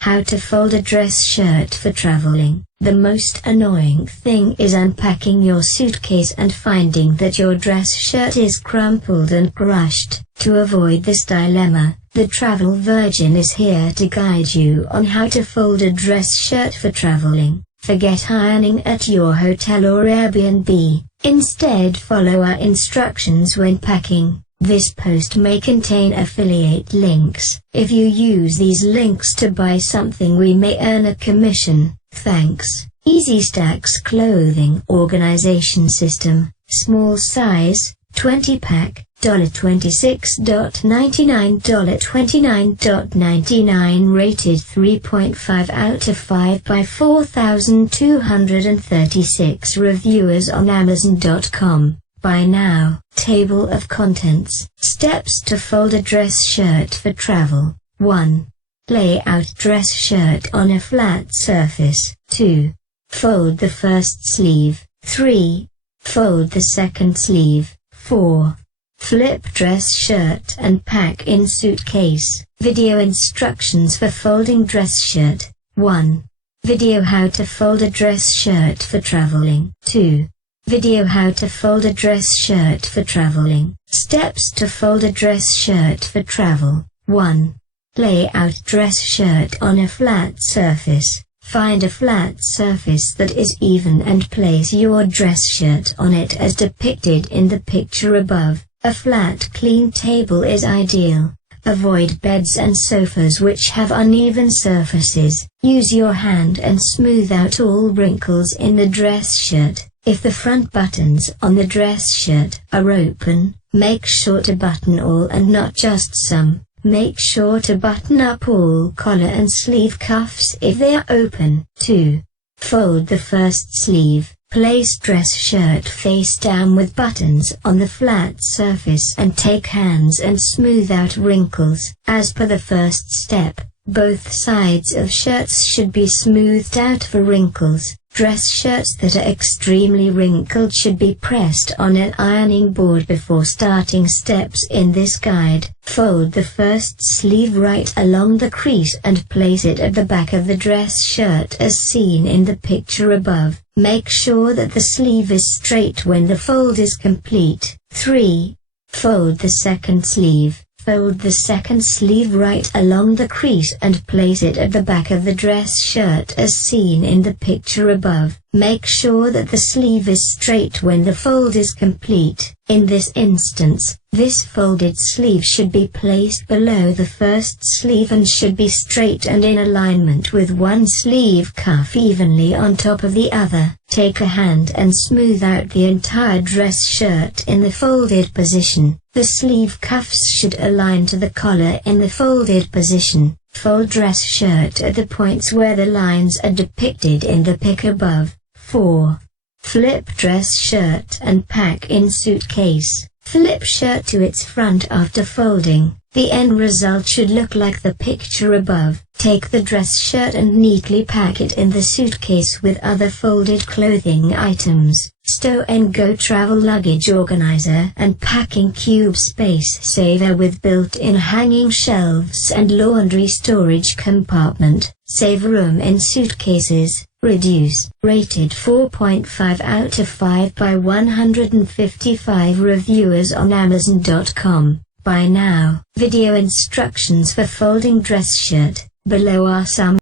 How to fold a dress shirt for traveling. The most annoying thing is unpacking your suitcase and finding that your dress shirt is crumpled and crushed. To avoid this dilemma, the Travel Virgin is here to guide you on how to fold a dress shirt for traveling. Forget ironing at your hotel or Airbnb. Instead, follow our instructions when packing. This post may contain affiliate links. If you use these links to buy something, we may earn a commission. Thanks. Easy Stacks Clothing Organization System. Small size, 20 pack, $26.99, $29.99. Rated 3.5 out of 5 by 4,236 reviewers on Amazon.com. Buy now. Table of contents. Steps to fold a dress shirt for travel. 1. Lay out dress shirt on a flat surface. 2. Fold the first sleeve. 3. Fold the second sleeve. 4. Flip dress shirt and pack in suitcase. Video instructions for folding dress shirt. 1. Video how to fold a dress shirt for traveling. 2. Video how to fold a dress shirt for traveling. Steps to fold a dress shirt for travel. 1. Lay out dress shirt on a flat surface. Find a flat surface that is even and place your dress shirt on it as depicted in the picture above. A flat, clean table is ideal. Avoid beds and sofas which have uneven surfaces. Use your hand and smooth out all wrinkles in the dress shirt. If the front buttons on the dress shirt are open, make sure to button all and not just some. Make sure to button up all collar and sleeve cuffs if they are open. 2. Fold the first sleeve. Place dress shirt face down with buttons on the flat surface and take hands and smooth out wrinkles. As per the first step, both sides of shirts should be smoothed out for wrinkles. Dress shirts that are extremely wrinkled should be pressed on an ironing board before starting steps in this guide. Fold the first sleeve right along the crease and place it at the back of the dress shirt as seen in the picture above. Make sure that the sleeve is straight when the fold is complete. 3. Fold the second sleeve. Fold the second sleeve right along the crease and place it at the back of the dress shirt as seen in the picture above. Make sure that the sleeve is straight when the fold is complete. In this instance, this folded sleeve should be placed below the first sleeve and should be straight and in alignment with one sleeve cuff evenly on top of the other. Take a hand and smooth out the entire dress shirt in the folded position. The sleeve cuffs should align to the collar in the folded position. Fold dress shirt at the points where the lines are depicted in the pic above. 4. Flip dress shirt and pack in suitcase. Flip shirt to its front after folding. The end result should look like the picture above. Take the dress shirt and neatly pack it in the suitcase with other folded clothing items. Stow and Go Travel Luggage Organizer and Packing Cube Space Saver with built-in hanging shelves and laundry storage compartment. Save room in suitcases. Reduce. Rated 4.5 out of 5 by 155 reviewers on Amazon.com. Buy now. Video instructions for folding dress shirt. Below are some